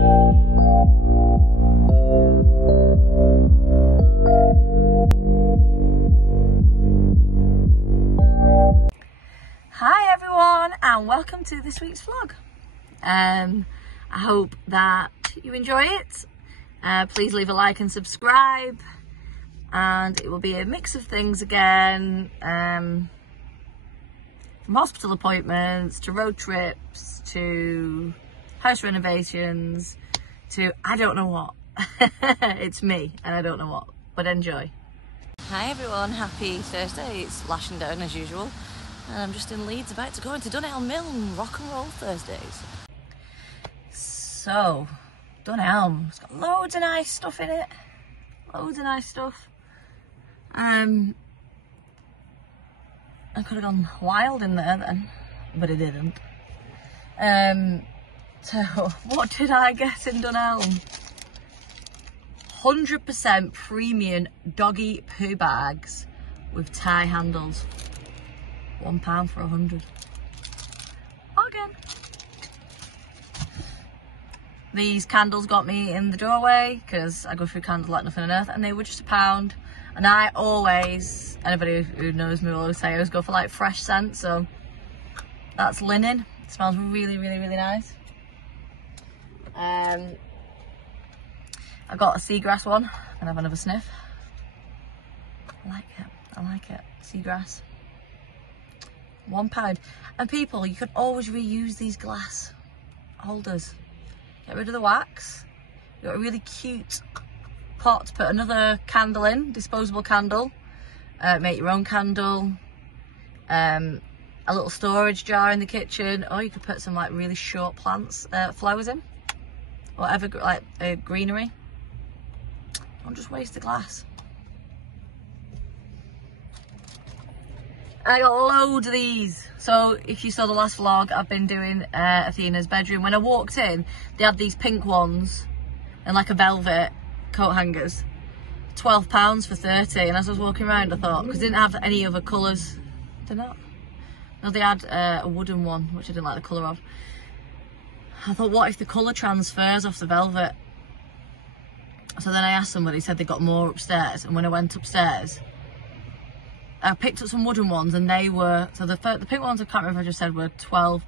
Hi everyone and welcome to this week's vlog. I hope that you enjoy it. Please leave a like and subscribe, and it will be a mix of things again, from hospital appointments to road trips to house renovations to I don't know what. It's me and I don't know what, but enjoy. Hi everyone, happy Thursday. It's lashing down as usual. And I'm just in Leeds about to go into Dunelm Mill and rock and roll Thursdays. So, Dunelm, it's got loads of nice stuff in it. Loads of nice stuff. I could have gone wild in there then, but I didn't. So, what did I get in Dunelm? 100% premium doggy poo bags with tie handles. £1 for 100. Again. These candles got me in the doorway because I go through candles like nothing on earth, and they were just £1. And I always, anybody who knows me will always say I always go for like fresh scent, so that's linen. It smells really, really, really nice. I got a seagrass one. I'm gonna have another sniff. I like it. I like it. Seagrass. £1. And people, you can always reuse these glass holders. Get rid of the wax. You've got a really cute pot to put another candle in, disposable candle. Make your own candle. A little storage jar in the kitchen, or you could put some like really short plants, flowers in, whatever, like greenery. Don't just waste the glass. I got loads of these. So if you saw the last vlog, I've been doing Athena's bedroom. When I walked in, they had these pink ones and like a velvet coat hangers. £12 for 30. And as I was walking around, I thought, because they didn't have any other colours. Did not? No, they had a wooden one, which I didn't like the colour of. I thought, what if the colour transfers off the velvet? So then I asked somebody, said they got more upstairs. And when I went upstairs, I picked up some wooden ones, and they were, so the pink ones, I can't remember if I just said, were £12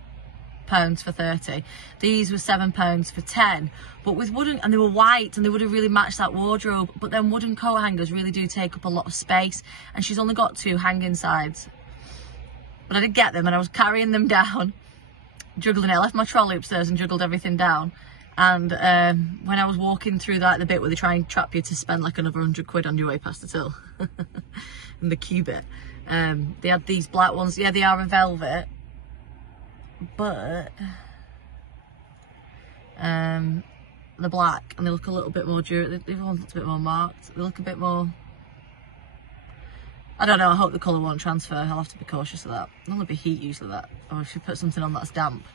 for 30. These were £7 for 10. But with wooden, and they were white, and they would have really matched that wardrobe. But then wooden coat hangers really do take up a lot of space, and she's only got 2 hanging sides. But I did get them, and I was carrying them down, juggling it. I left my trolley upstairs and juggled everything down. And when I was walking through that, the bit where they try and trap you to spend like another £100 on your way past the till, in the queue bit, they had these black ones. Yeah, they are a velvet, but they're black and they look a little bit more durable. The other ones look a bit more marked. They look a bit more, I don't know, I hope the colour won't transfer. I'll have to be cautious of that. There'll only be heat usually that, or if you put something on that's damp.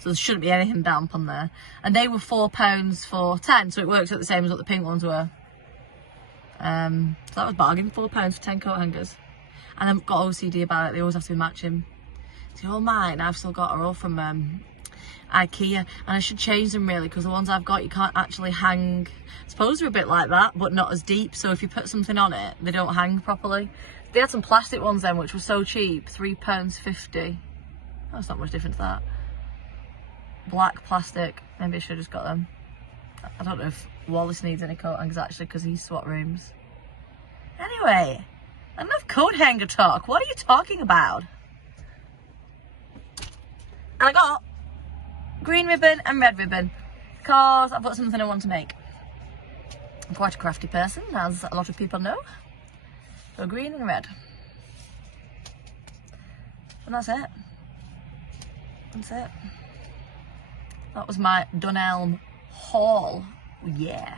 So there shouldn't be anything damp on there. And they were £4 for 10, so it works out the same as what the pink ones were. So that was bargain, £4 for 10 coat hangers. And I've got OCD about it, they always have to be matching. See, all mine, I've still got are all from IKEA, and I should change them really, because the ones I've got you can't actually hang. I suppose they're a bit like that, but not as deep, so if you put something on it, they don't hang properly. They had some plastic ones then, which were so cheap, £3.50. That's not much different to that. Black plastic, maybe I should have just got them. I don't know if Wallace needs any coat hangers actually, because he's swap rooms. Anyway, enough coat hanger talk. What are you talking about? And I got green ribbon and red ribbon because I've got something I want to make. I'm quite a crafty person, as a lot of people know. So green and red. And that's it. That's it. That was my Dunelm haul. Yeah.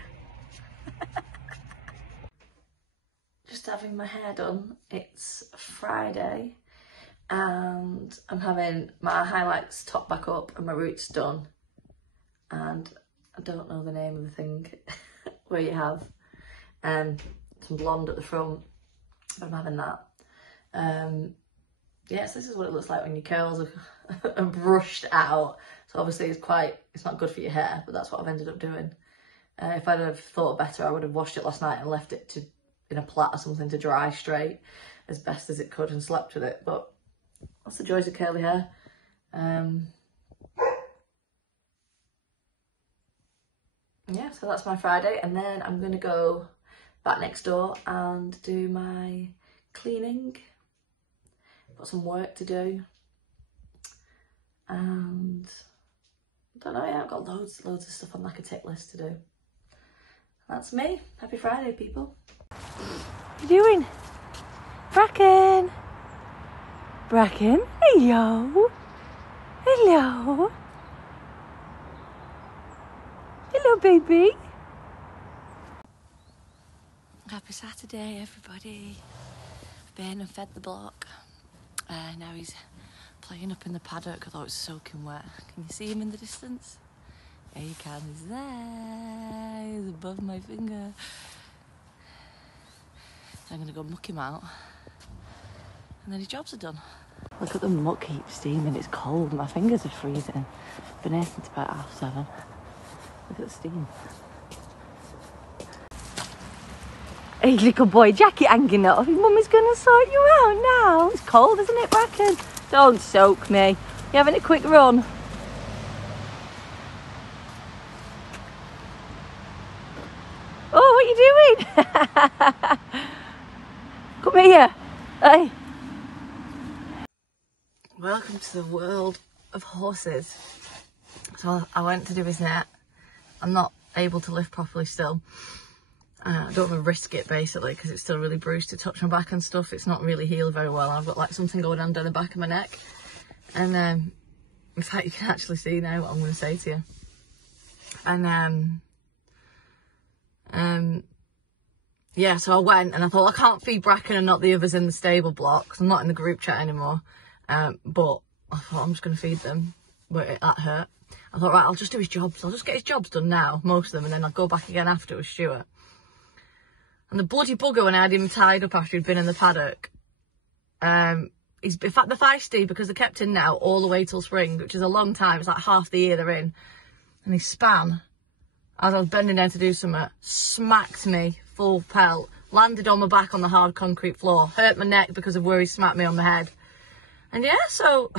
Just having my hair done. It's Friday and I'm having my highlights topped back up and my roots done. And I don't know the name of the thing where you have some blonde at the front, but I'm having that. Yes, this is what it looks like when your curls and brushed out. So obviously it's not good for your hair, but that's what I've ended up doing. If I'd have thought better, I would have washed it last night and left it in a plait or something to dry straight as best as it could and slept with it. But that's the joys of curly hair. Yeah, so that's my Friday, and then I'm gonna go back next door and do my cleaning. Got some work to do, and I don't know, yeah, I've got loads of stuff on like a tick list to do. That's me. Happy Friday, people. What are you doing? Bracken! Bracken, hello! Hello! Hello, baby! Happy Saturday, everybody. Been and fed the block. Now he's playing up in the paddock, although it's soaking wet. Can you see him in the distance? Yeah, you can. He's there. He's above my finger. So I'm going to go muck him out. And then his jobs are done. Look at the muck heap steaming. It's cold. My fingers are freezing. Been here since about 7:30. Look at the steam. Hey, little boy, jacket hanging up. Your mummy's going to sort you out now. It's cold, isn't it, Bracken? Don't soak me. You having a quick run? Oh, what are you doing? Come here. Hey. Welcome to the world of horses. So I went to do his net. I'm not able to lift properly still. I don't want to risk it basically because it's still really bruised to touch my back and stuff. It's not really healed very well. I've got like something going on down the back of my neck. And in fact, you can actually see now what I'm going to say to you. And yeah, so I went and I thought, I can't feed Bracken and not the others in the stable block because I'm not in the group chat anymore. But I thought I'm just going to feed them, but that hurt. I thought, right, I'll just do his jobs. I'll just get his jobs done now, most of them, and then I'll go back again after with Stuart. And the bloody bugger, when I had him tied up after he'd been in the paddock, he's, in fact, they're feisty because they're kept in now all the way till spring, which is a long time. It's like half the year they're in. And he span, as I was bending down to do something, smacked me full pelt, landed on my back on the hard concrete floor, hurt my neck because of where he smacked me on the head. And yeah, so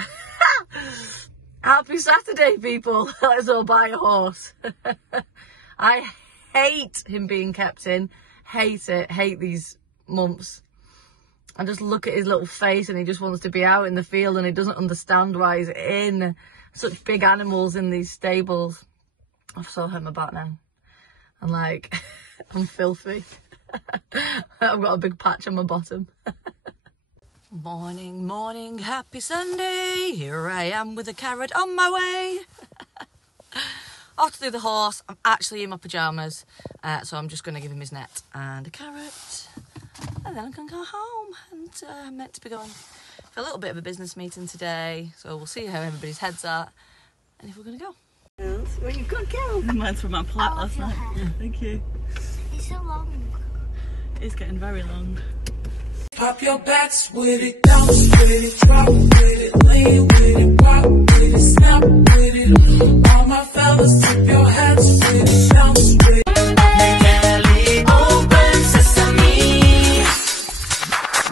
happy Saturday, people. Let's all buy a horse. I hate him being kept in. Hate it. Hate these months. I just look at his little face and he just wants to be out in the field and he doesn't understand why he's in such big animals in these stables. I've so hurt my back now. I'm like, I'm filthy. I've got a big patch on my bottom. Morning, morning, happy Sunday. Here I am with a carrot on my way. Off to do the horse. I'm actually in my pyjamas, so I'm just going to give him his net and a carrot. And then I can go home. And I'm meant to be going for a little bit of a business meeting today, so we'll see how everybody's heads are and if we're going to go. Well, you've got girl. Mine's from my plait last night. Yeah, thank you. It's so long. It's getting very long. Pop your backs with it, bounce with it, drop with it, lean with it, rock with it, snap with it. All my fellas, tip your hats with it, bounce with it. Kelly, open sesame.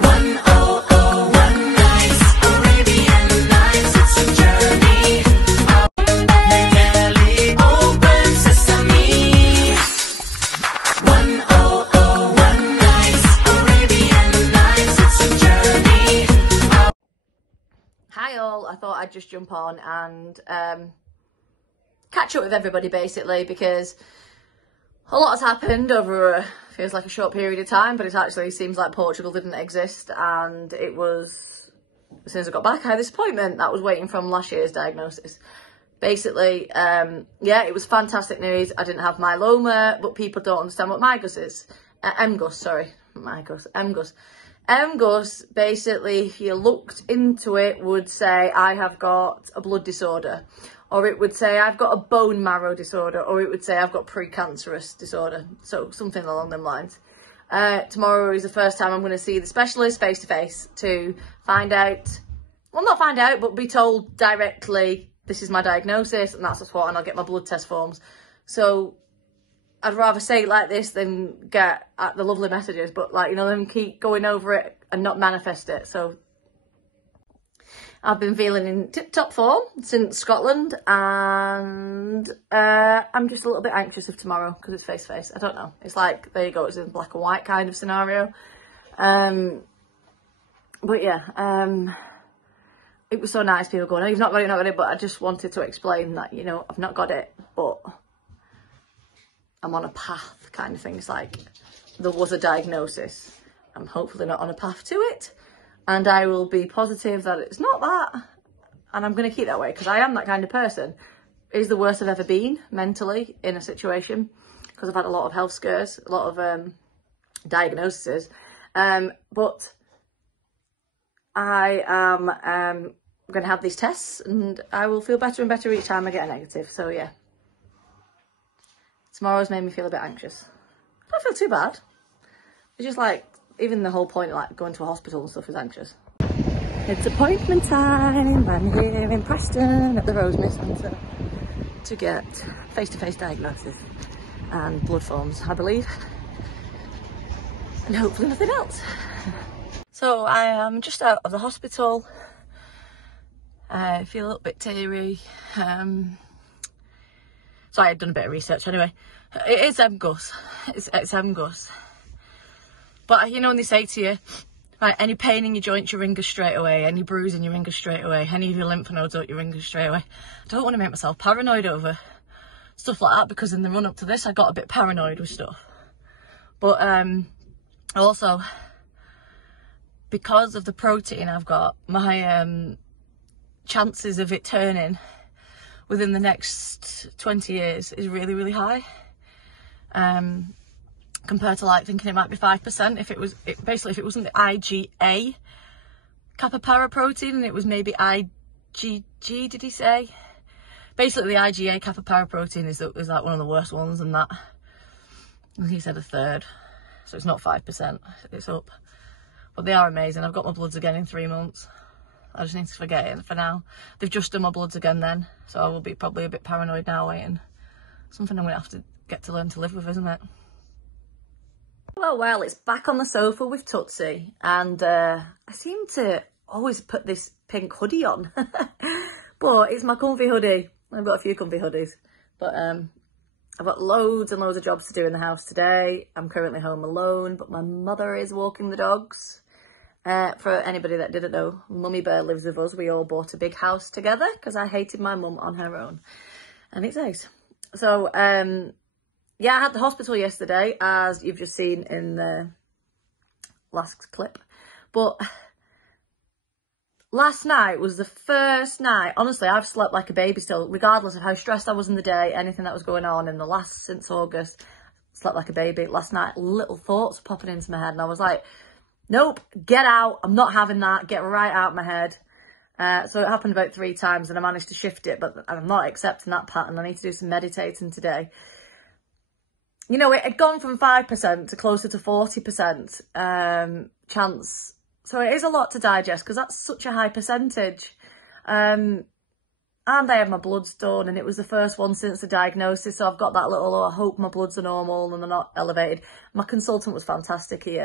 1001 nights, Arabian Nights, it's a journey. Kelly, open sesame. 1001 nights, Arabian Nights, it's a journey. Hi all, I thought I'd just jump on and catch up with everybody basically because a lot has happened over feels like a short period of time, but it actually seems like Portugal didn't exist, and it was, as soon as I got back I had this appointment that was waiting from last year's diagnosis. Basically, yeah, it was fantastic news. I didn't have myeloma, but people don't understand what Mgus is. Mgus, sorry, Mgus. Mgus, basically, if you looked into it, would say I have got a blood disorder, or it would say I've got a bone marrow disorder, or it would say I've got precancerous disorder, so something along them lines. Tomorrow is the first time I'm going to see the specialist face to face to find out well, not find out, but be told directly, this is my diagnosis and that's what, and I'll get my blood test forms. So I'd rather say it like this than get at the lovely messages, but like, you know, them keep going over it and not manifest it. So I've been feeling in tip-top form since Scotland, and I'm just a little bit anxious of tomorrow because it's face-to-face. I don't know. It's like, there you go, it's in black and white kind of scenario. But yeah, it was so nice people going, oh, you've not got it, not got it, but I just wanted to explain that, you know, I've not got it, but I'm on a path kind of thing. It's like, there was a diagnosis. I'm hopefully not on a path to it. And I will be positive that it's not that. And I'm going to keep that way because I am that kind of person. It is the worst I've ever been mentally in a situation because I've had a lot of health scares, a lot of diagnoses. But I am going to have these tests and I will feel better and better each time I get a negative. So yeah, tomorrow's made me feel a bit anxious. I don't feel too bad. It's just like, even the whole point of like going to a hospital and stuff is anxious. It's appointment time. I'm here in Preston at the Rosemary Centre to get face-to-face diagnosis and blood forms, I believe. And hopefully nothing else. So I am just out of the hospital. I feel a little bit teary. So I had done a bit of research anyway. It is Mgus. It's Mgus. But you know when they say to you, right, any pain in your joints, you ring us straight away. Any bruising, you ring us straight away. Any of your lymph nodes, you ring us straight away. I don't want to make myself paranoid over stuff like that because in the run up to this, I got a bit paranoid with stuff. But also, because of the protein I've got, my chances of it turning within the next 20 years is really, really high. Compared to like thinking it might be 5%. If it was, basically if it wasn't the IgA kappa paraprotein and it was maybe IgG, did he say? Basically the IgA kappa paraprotein is like one of the worst ones, and that, he said a third. So it's not 5%, it's up. But they are amazing. I've got my bloods again in 3 months. I just need to forget it for now. They've just done my bloods again then, so I will be probably a bit paranoid now waiting. Something I'm going to have to get to learn to live with, isn't it? Well, it's back on the sofa with Tutsi, and I seem to always put this pink hoodie on, but it's my comfy hoodie. I've got a few comfy hoodies, but I've got loads and loads of jobs to do in the house today. I'm currently home alone, but my mother is walking the dogs. For anybody that didn't know, Mummy Bear lives with us. We all bought a big house together because I hated my mum on her own, and it's nice. So, yeah, I had the hospital yesterday, as you've just seen in the last clip. But last night was the first night, honestly, I've slept like a baby still, regardless of how stressed I was in the day, anything that was going on in the last, since August, slept like a baby. Last night, little thoughts popping into my head, and I was like, nope, get out, I'm not having that, get right out of my head. So it happened about 3 times, and I managed to shift it, but I'm not accepting that pattern. I need to do some meditating today. You know, it had gone from 5% to closer to 40% chance. So it is a lot to digest because that's such a high percentage. And I had my bloods done, and it was the first one since the diagnosis. So I've got that little, oh, I hope my bloods are normal and they're not elevated. My consultant was fantastic. He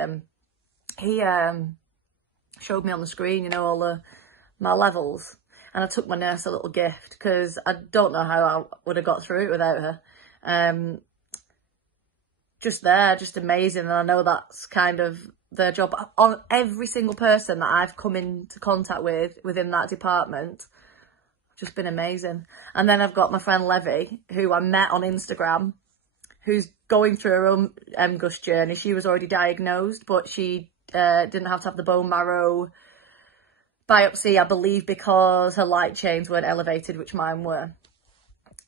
showed me on the screen, you know, all my levels. And I took my nurse a little gift because I don't know how I would have got through it without her. Just there, just amazing. And I know that's kind of their job. On every single person that I've come into contact with within that department, just been amazing. And then I've got my friend Levy, who I met on Instagram, who's going through her own Mgus journey. She was already diagnosed, but she didn't have to have the bone marrow biopsy, I believe, because her light chains weren't elevated, which mine were.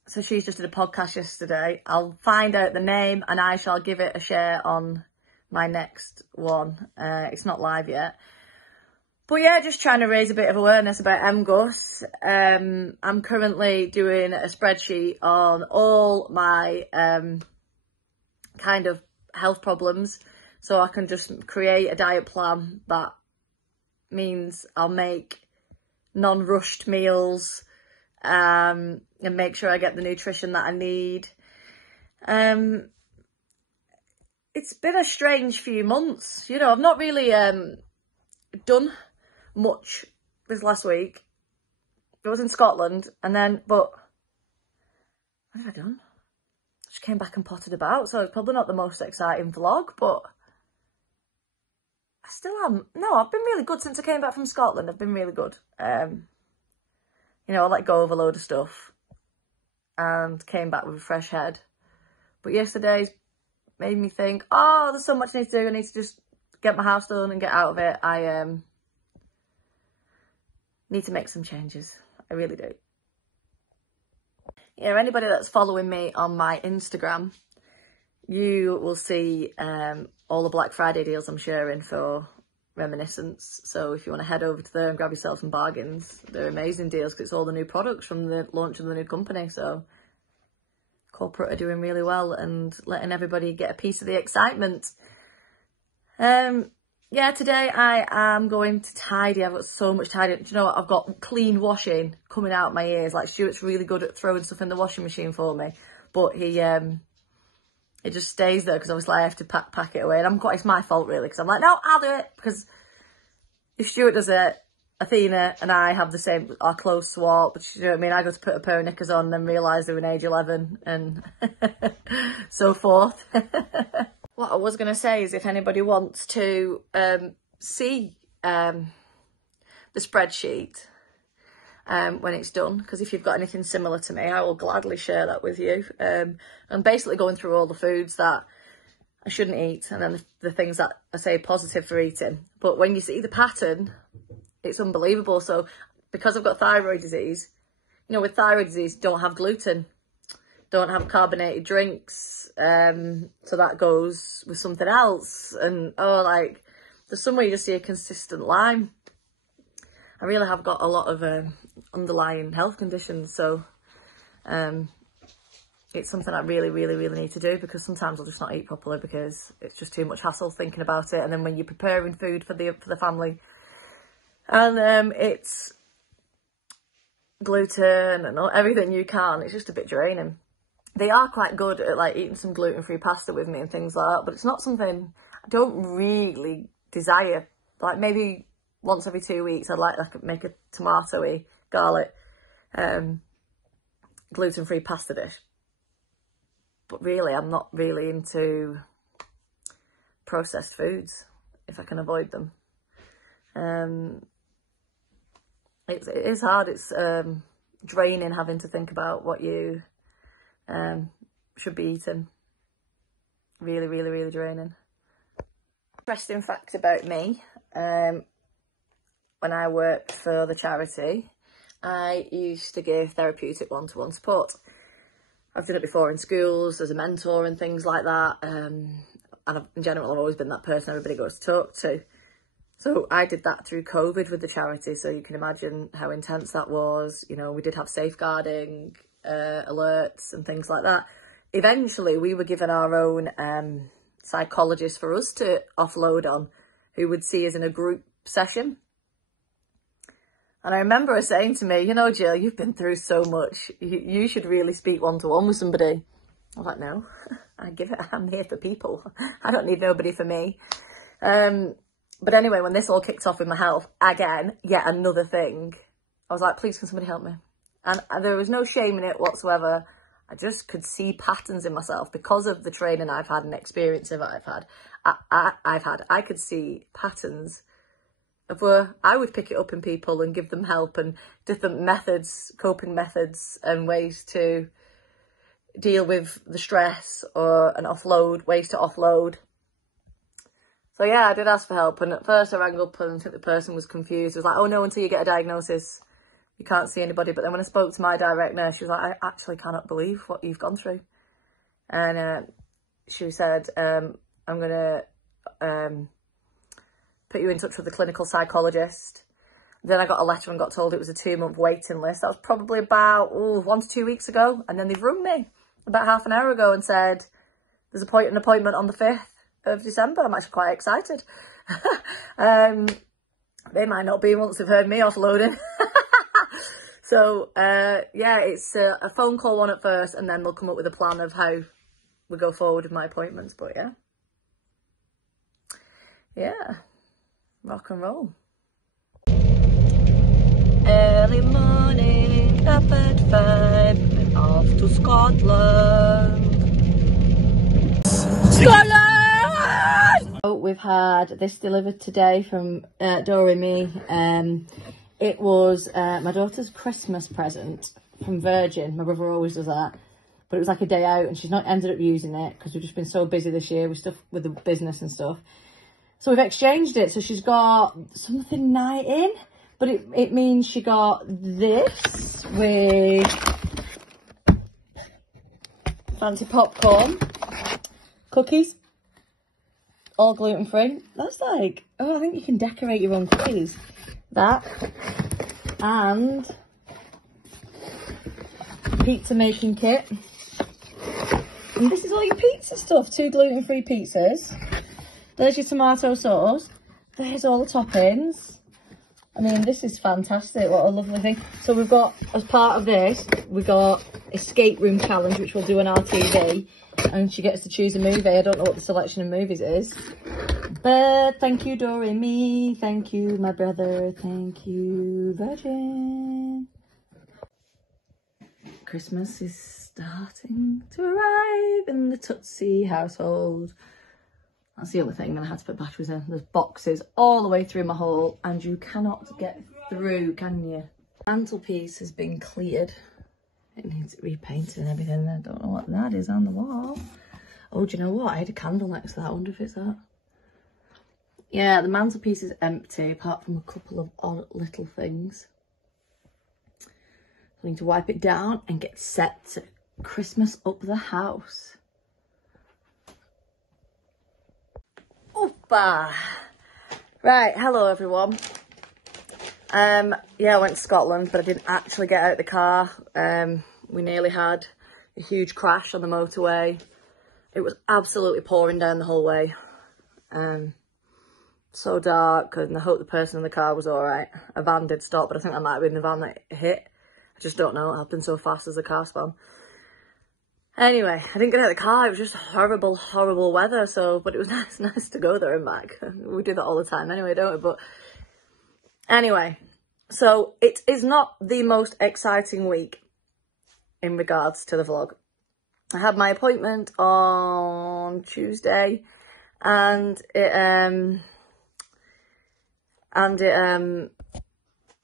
So she's just did a podcast yesterday. I'll find out the name and I shall give it a share on my next one. It's not live yet. But yeah, just trying to raise a bit of awareness about Mgus. I'm currently doing a spreadsheet on all my kind of health problems. So I can just create a diet plan that means I'll make non-rushed meals, and make sure I get the nutrition that I need. It's been a strange few months. You know, I've not really done much this last week. I was in Scotland, and then, but what have I done? I just came back and potted about, so it's probably not the most exciting vlog, but I still am. No, I've been really good since I came back from Scotland. I've been really good. You know, I let go of a load of stuff and came back with a fresh head. But yesterday's made me think, oh, there's so much I need to do. I need to just get my house done and get out of it. I need to make some changes. I really do. Yeah, anybody that's following me on my Instagram, you will see all the Black Friday deals I'm sharing for Reminiscence. So if you want to head over to there and grab yourself some bargains, they're amazing deals because it's all the new products from the launch of the new company. So corporate are doing really well and letting everybody get a piece of the excitement. Yeah, today I am going to tidy. I've got so much tidy. Do you know what? I've got clean washing coming out my ears. Like, Stuart's really good at throwing stuff in the washing machine for me, but he it just stays there because obviously I have to pack it away. And it's my fault really, because I'm like, no, I'll do it. Because if Stuart does it, Athena and I have our clothes swap. You know what I mean? I go to put a pair of knickers on and then realise they're in age 11 and so forth. What I was going to say is if anybody wants to see the spreadsheet when it's done, because if you've got anything similar to me, I will gladly share that with you. I'm basically going through all the foods that I shouldn't eat and then the things that I say positive for eating. But when you see the pattern, it's unbelievable. So because I've got thyroid disease, you know, with thyroid disease, don't have gluten, don't have carbonated drinks. So that goes with something else. And, like, there's somewhere you just see a consistent line. I really have got a lot of underlying health conditions. So it's something I really, really, really need to do, because sometimes I'll just not eat properly because it's just too much hassle thinking about it. And then when you're preparing food for the family, and it's gluten and everything you can, it's just a bit draining. They are quite good at like eating some gluten-free pasta with me and things like that, but it's not something I don't really desire. Like maybe once every 2 weeks I'd like make a tomatoey garlic gluten-free pasta dish. But really I'm not really into processed foods if I can avoid them. It is hard. It's draining having to think about what you should be eating. Really, really, really draining. Interesting fact about me. When I worked for the charity, I used to give therapeutic one-to-one support. I've done it before in schools as a mentor and things like that. And in general, I've always been that person everybody goes to talk to. So I did that through COVID with the charity. So you can imagine how intense that was. You know, we did have safeguarding alerts and things like that. Eventually, we were given our own psychologist for us to offload on, who would see us in a group session. And I remember her saying to me, you know, Jill, you've been through so much. You should really speak one-to-one with somebody. I was like, no, I'm here for people. I don't need nobody for me. But anyway, when this all kicked off with my health, again, yet another thing, I was like, please, can somebody help me? And there was no shame in it whatsoever. I just could see patterns in myself because of the training I've had and experience that I've had. I could see patterns of where I would pick it up in people and give them help and different methods, coping methods and ways to deal with the stress or ways to offload. So yeah, I did ask for help, and at first I rang up and I think the person was confused. It was like, oh no, until you get a diagnosis, you can't see anybody. But then when I spoke to my direct nurse, she was like, I actually cannot believe what you've gone through. And she said, I'm going to put you in touch with the clinical psychologist. Then I got a letter and got told it was a 2-month waiting list. That was probably about 1 to 2 weeks ago. And then they've rung me about half an hour ago and said, there's an appointment on the 5th of December. I'm actually quite excited. They might not be once they've heard me offloading. So, yeah, it's a phone call one at first, and then they'll come up with a plan of how we go forward with my appointments. But yeah. Yeah. Rock and roll. Early morning, up at 5, and off to Scotland. Scotland! Oh, we've had this delivered today from Dora and me. It was my daughter's Christmas present from Virgin. My brother always does that. But it was like a day out, and she's not ended up using it because we've just been so busy this year with stuff, with the business and stuff. So we've exchanged it. So she's got something night in, but it means she got this with fancy popcorn, cookies, all gluten-free. That's like, oh, I think you can decorate your own cookies. That, and pizza making kit. And this is all your pizza stuff, 2 gluten-free pizzas. There's your tomato sauce. There's all the toppings. I mean, this is fantastic. What a lovely thing. So we've got, as part of this, we got escape room challenge, which we'll do on our TV. And she gets to choose a movie. I don't know what the selection of movies is. But thank you, Doremi. Thank you, my brother. Thank you, Virgin. Christmas is starting to arrive in the Tutsi household. That's the other thing. I'm going to have to put batteries in. There's boxes all the way through my hall, and you cannot get through, can you? Mantelpiece has been cleared. It needs repainted and everything. I don't know what that is on the wall. Oh, do you know what? I had a candle next to that. I wonder if it's that. Yeah, the mantelpiece is empty, apart from a couple of odd little things. I need to wipe it down and get set to Christmas up the house. Opa! Right, hello everyone. Yeah, I went to Scotland, but I didn't actually get out of the car. We nearly had a huge crash on the motorway. It was absolutely pouring down the whole way. So dark, and I hope the person in the car was alright. A van did stop, but I think that might have been the van that hit. I just don't know, it happened so fast as the car spun. Anyway, I didn't get out of the car. It was just horrible, horrible weather. So, but it was nice to go there and back. We do that all the time anyway, don't we? But anyway, so it is not the most exciting week in regards to the vlog. I had my appointment on Tuesday, and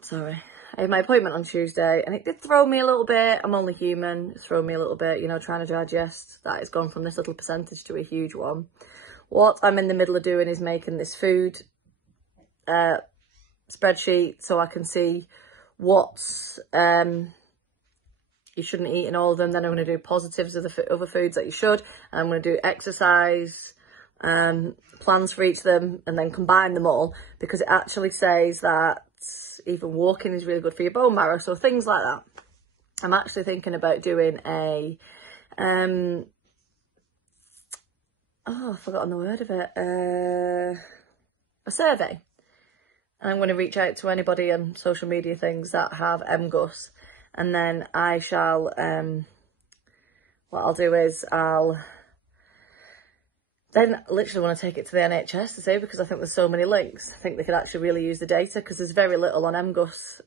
sorry. I had my appointment on Tuesday, and it did throw me a little bit. I'm only human. It threw me a little bit, you know, trying to digest that it's gone from this little percentage to a huge one. What I'm in the middle of doing is making this food spreadsheet so I can see what's you shouldn't eat in all of them. Then I'm going to do positives of the other foods that you should. And I'm going to do exercise plans for each of them, and then combine them all, because it actually says that even walking is really good for your bone marrow, so things like that. I'm actually thinking about doing a oh, I've forgotten the word of it, a survey, and I'm going to reach out to anybody on social media things that have Mgus, and then I shall what I'll do is I'll then literally want to take it to the NHS to see, because I think there's so many links. I think they could actually really use the data, because there's very little on Mgus.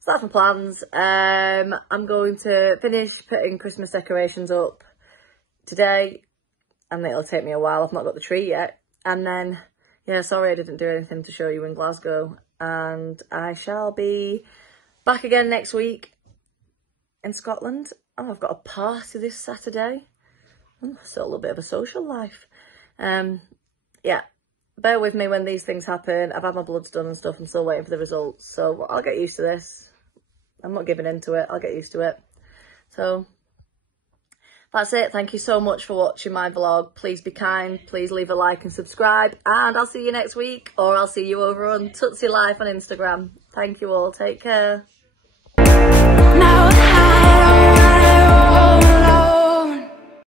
So that's my plans. I'm going to finish putting Christmas decorations up today, and it'll take me a while. I've not got the tree yet. And then, yeah, sorry I didn't do anything to show you in Glasgow. And I shall be back again next week in Scotland. Oh, I've got a party this Saturday. Oh, still a little bit of a social life. Yeah, bear with me when these things happen. I've had my bloods done and stuff. I'm still waiting for the results, so I'll get used to this. I'm not giving in to it. I'll get used to it. So that's it. Thank you so much for watching my vlog. Please be kind. Please leave a like and subscribe, and I'll see you next week, or I'll see you over on tutsilife on Instagram. Thank you all. Take care.